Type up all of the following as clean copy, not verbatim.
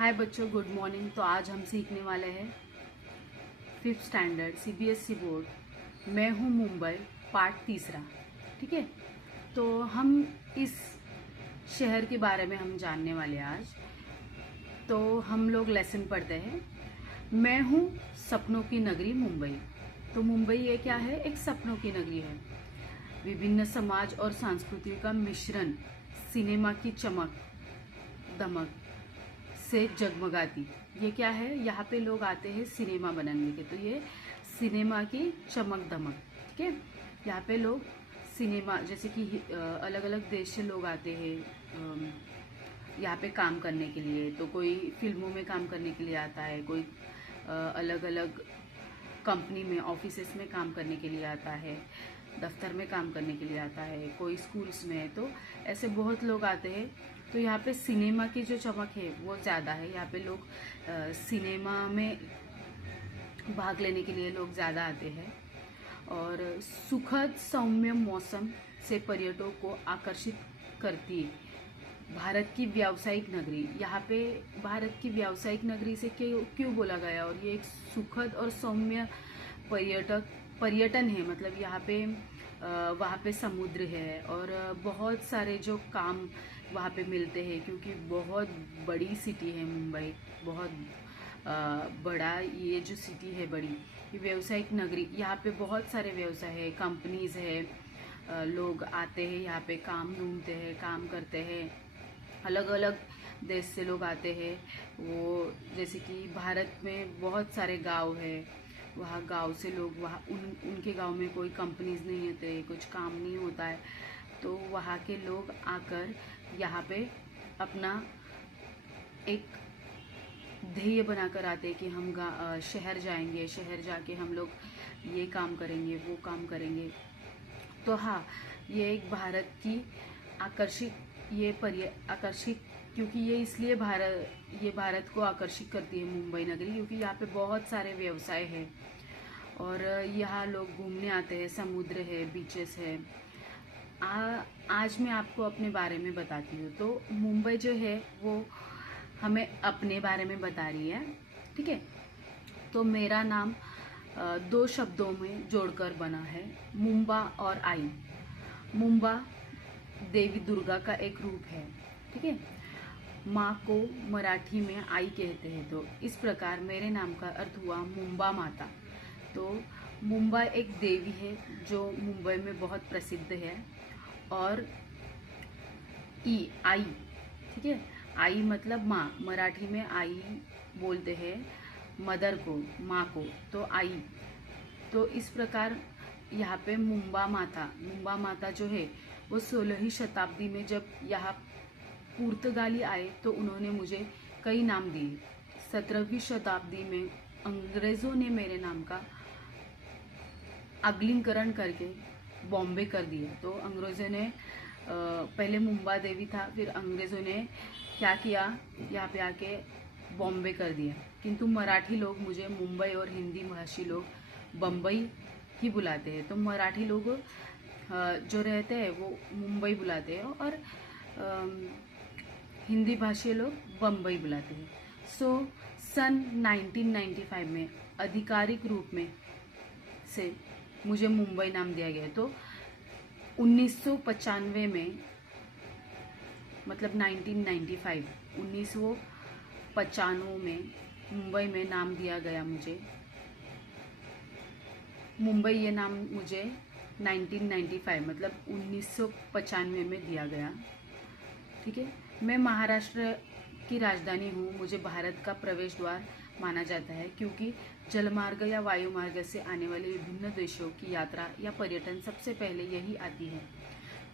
हाय बच्चों, good morning. तो आज हम सीखने वाले हैं 5th स्टैंडर्ड सीबीएसई बोर्ड मैं हूँ मुंबई पार्ट तीसरा। ठीक है, तो हम इस शहर के बारे में हम जानने वाले हैं आज। तो हम लोग लेसन पढ़ते हैं। मैं हूँ सपनों की नगरी मुंबई। तो मुंबई ये क्या है? एक सपनों की नगरी है। विभिन्न समाज और संस्कृति का मिश्रण, सिनेमा की चमक दमक से जगमगाती। ये क्या है? यहाँ पे लोग आते हैं सिनेमा बनाने के, तो ये सिनेमा की चमक दमक। ठीक है, यहाँ पे लोग सिनेमा, जैसे कि अलग अलग देश से लोग आते हैं यहाँ पे काम करने के लिए। तो कोई फिल्मों में काम करने के लिए आता है, कोई अलग अलग कंपनी में, ऑफिसेस में काम करने के लिए आता है, दफ्तर में काम करने के लिए आता है, कोई स्कूल्स में। तो ऐसे बहुत लोग आते हैं। तो यहाँ पे सिनेमा की जो चमक है वो ज़्यादा है। यहाँ पे लोग सिनेमा में भाग लेने के लिए लोग ज़्यादा आते हैं। और सुखद सौम्य मौसम से पर्यटकों को आकर्षित करती भारत की व्यावसायिक नगरी। यहाँ पे भारत की व्यावसायिक नगरी से क्यों बोला गया? और ये एक सुखद और सौम्य पर्यटन है। मतलब यहाँ पे वहाँ पे समुद्र है और बहुत सारे जो काम वहाँ पे मिलते हैं, क्योंकि बहुत बड़ी सिटी है मुंबई। बहुत बड़ा ये जो सिटी है बड़ी, ये व्यावसायिक नगरी। यहाँ पे बहुत सारे व्यवसाय है, कंपनीज है, लोग आते हैं यहाँ पे, काम ढूंढते हैं, काम करते हैं। अलग अलग देश से लोग आते हैं। वो जैसे कि भारत में बहुत सारे गांव है, वहाँ गांव से लोग, वहाँ उनके गांव में कोई कंपनीज नहीं होते, कुछ काम नहीं होता है, तो वहाँ के लोग आकर यहाँ पे अपना एक ध्येय बनाकर आते हैं कि हम शहर जाएंगे, शहर जाके हम लोग ये काम करेंगे, वो काम करेंगे। तो हाँ, ये एक भारत की आकर्षित, क्योंकि ये इसलिए भारत को आकर्षित करती है मुंबई नगरी, क्योंकि यहाँ पे बहुत सारे व्यवसाय है और यहाँ लोग घूमने आते हैं। समुद्र है, बीचेस है। आज मैं आपको अपने बारे में बताती हूँ। तो मुंबई जो है वो हमें अपने बारे में बता रही है। ठीक है, तो मेरा नाम दो शब्दों में जोड़कर बना है, मुंबा और आई। मुंबा देवी दुर्गा का एक रूप है। ठीक है, माँ को मराठी में आई कहते हैं। तो इस प्रकार मेरे नाम का अर्थ हुआ मुंबा माता। तो मुंबा एक देवी है जो मुंबई में बहुत प्रसिद्ध है। और आई, ठीक है, आई मतलब माँ। मराठी में आई बोलते हैं मदर को, माँ को, तो आई। तो इस प्रकार यहाँ पे मुंबा माता जो है वो 16वीं शताब्दी में जब यहाँ पुर्तगाली आए तो उन्होंने मुझे कई नाम दिए। 17वीं शताब्दी में अंग्रेज़ों ने मेरे नाम का अगलीकरण करके बॉम्बे कर दिया। तो अंग्रेज़ों ने पहले मुंबा देवी था, फिर अंग्रेज़ों ने क्या किया, यहाँ पे आके बॉम्बे कर दिया। किंतु मराठी लोग मुझे मुंबई और हिंदी भाषी लोग बम्बई ही बुलाते हैं। तो मराठी लोग जो रहते हैं वो मुंबई बुलाते हैं और हिंदी भाषी लोग बम्बई बुलाते हैं। सन 1995 में आधिकारिक रूप में से मुझे मुंबई नाम दिया गया। तो 1995 में, मतलब 1995 में मुंबई में नाम दिया गया मुझे। मुंबई ये नाम मुझे 1995 मतलब 1995 में दिया गया। ठीक है, मैं महाराष्ट्र की राजधानी हूँ। मुझे भारत का प्रवेश द्वार माना जाता है, क्योंकि जलमार्ग या वायुमार्ग से आने वाले विभिन्न देशों की यात्रा या पर्यटन सबसे पहले यही आती है।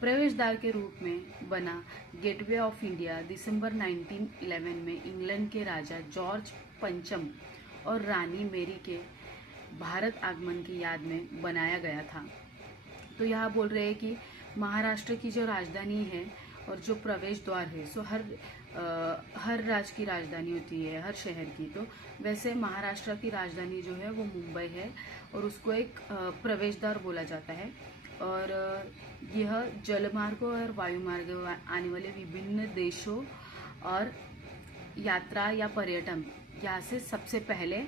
प्रवेश द्वार के रूप में बना गेटवे ऑफ इंडिया दिसंबर 1911 में इंग्लैंड के राजा जॉर्ज पंचम और रानी मैरी के भारत आगमन की याद में बनाया गया था। तो यहाँ बोल रहे हैं कि महाराष्ट्र की जो राजधानी है और जो प्रवेश द्वार है, सो हर राज्य की राजधानी होती है, हर शहर की। तो वैसे महाराष्ट्र की राजधानी जो है वो मुंबई है और उसको एक प्रवेश द्वार बोला जाता है। और यह जलमार्ग और वायुमार्ग आने वाले विभिन्न देशों और यात्रा या पर्यटन यहाँ से सबसे पहले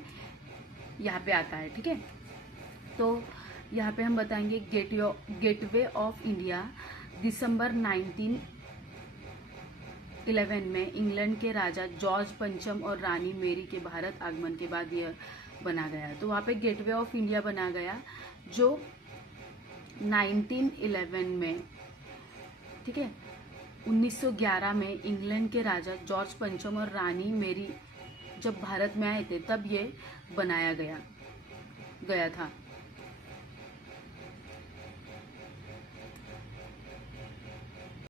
यहाँ पे आता है। ठीक है, तो यहाँ पे हम बताएंगे गेटवे ऑफ इंडिया दिसंबर 1911 में इंग्लैंड के राजा जॉर्ज पंचम और रानी मेरी के भारत आगमन के बाद यह बना गया। तो वहाँ पे गेटवे ऑफ इंडिया बना गया जो 1911 में, ठीक है, 1911 में इंग्लैंड के राजा जॉर्ज पंचम और रानी मेरी जब भारत में आए थे तब ये बनाया गया था।